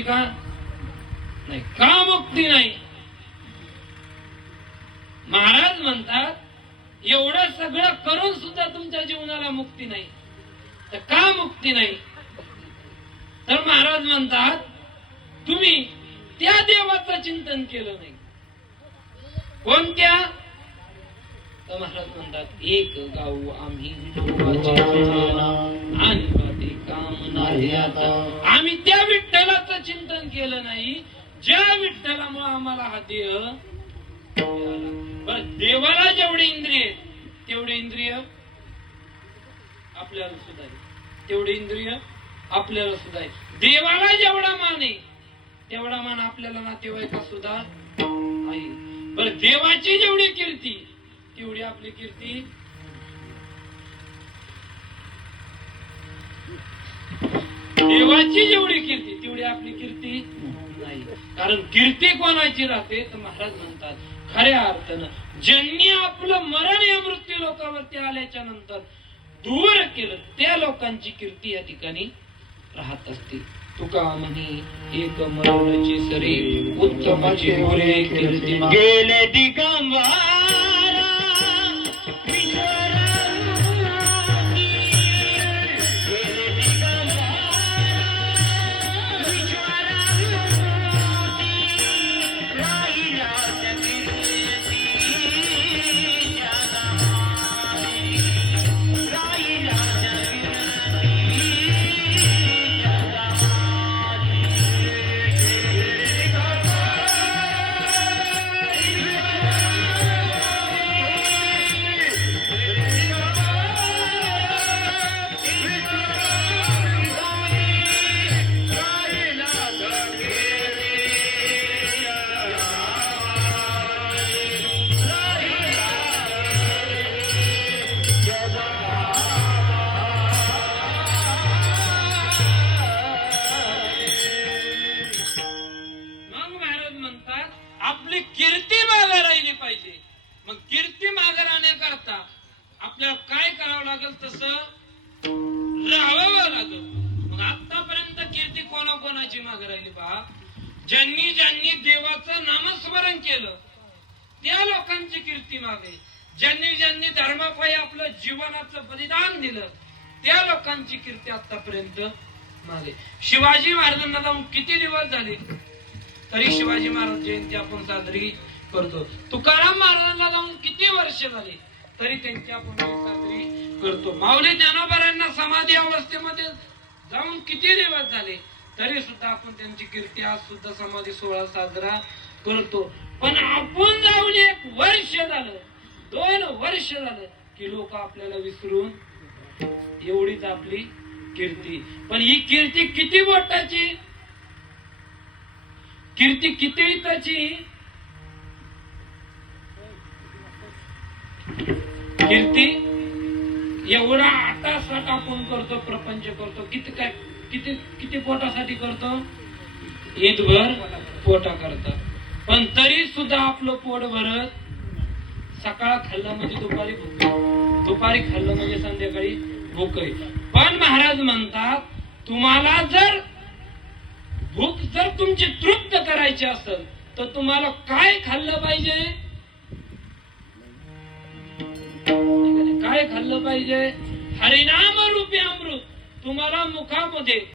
का नाही, का मुक्ती नाही? महाराज म्हणतात एवढं सगळं करून सुद्धा तुमच्या जीवनाला मुक्ती नाही, तर का मुक्ती नाही? तर महाराज म्हणतात तुम्ही त्या देवाचं चिंतन केलं नाही. कोणत्या? तर महाराज म्हणतात एक गाऊ आम्ही आणि काम नाही आता. आम्ही त्या विठ्ठलाचं चिंतन केलं नाही ज्या विठ्ठलामुळे आम्हाला हा देह मिळाला. देवाला जेवढे इंद्रिय तेवढे इंद्रिय आपल्याला सुद्धा आहे, तेवढे इंद्रिय आपल्याला सुद्धा आहे. देवाला जेवढा मान आहे तेवढा मान आपल्याला नातेवाईका सुद्धा आहे. बरं, देवाची जेवढी कीर्ती तेवढी आपली कीर्ती देवाची जेवढी कीर्ती तेवढी आपली कीर्ती नाही. कारण कीर्ती कोणाची राहते तर महाराज म्हणतात खऱ्या अर्थानं ज्यांनी आपलं मरण या मृत्यू लोकावरती आल्याच्या नंतर दूर केलं त्या लोकांची कीर्ती या ठिकाणी राहत असते. तुका म्हणे एक मरणची सरी उत्तमाची मोरे कीर्ती गेले दिगंबरा आपली कीर्ती मागे राहिली पाहिजे. मग कीर्ती मागे राहण्याकरता आपल्याला काय करावं लागेल? तसं राहावं लागेल. मग आतापर्यंत कीर्ती कोणाकोणाची मागे राहिली पहा. ज्यांनी ज्यांनी देवाचं नामस्मरण केलं त्या लोकांची कीर्ती मागे, ज्यांनी ज्यांनी धर्मापायी आपलं जीवनाचं बलिदान दिलं त्या लोकांची कीर्ती आतापर्यंत मागे. शिवाजी महाराजांना जाऊन किती दिवस झाले तरी शिवाजी महाराज जयंती आपण साजरी करतो. तुकाराम महाराजांना जाऊन किती वर्ष झाले तरी त्यांची आपण साजरी करतो. माऊली ज्ञानोबांना समाधी अवस्थेमध्ये जाऊन किती दिवस झाले तरी सुद्धा आपण त्यांची कीर्ती आज सुद्धा समाधी सोहळा साजरा करतो. पण आपण जाऊन 1 वर्ष झालं 2 वर्ष झालं की लोक आपल्याला विसरून एवढीच आपली कीर्ती. पण ही कीर्ती किती बोटाची, कीर्ती किती हिताची? कीर्ती एवढा आटासाट आपण करतो, प्रपंच करतो. किती किती पोटासाठी करतो? ईदभर पोटा करतात. पण तरी सुद्धा आपलं पोट भरत. सकाळ खाल्लं म्हणजे दुपारी भूक, दुपारी खाल्लं म्हणजे संध्याकाळी भूक आहे. पण महाराज म्हणतात तुम्हाला जर भूक जर तुमची तृप्त करायची असेल तर तुम्हाला काय खाल्लं पाहिजे? काय खाल्लं पाहिजे? हरिनाम रूपी अमृत तुम्हाला मुखामध्ये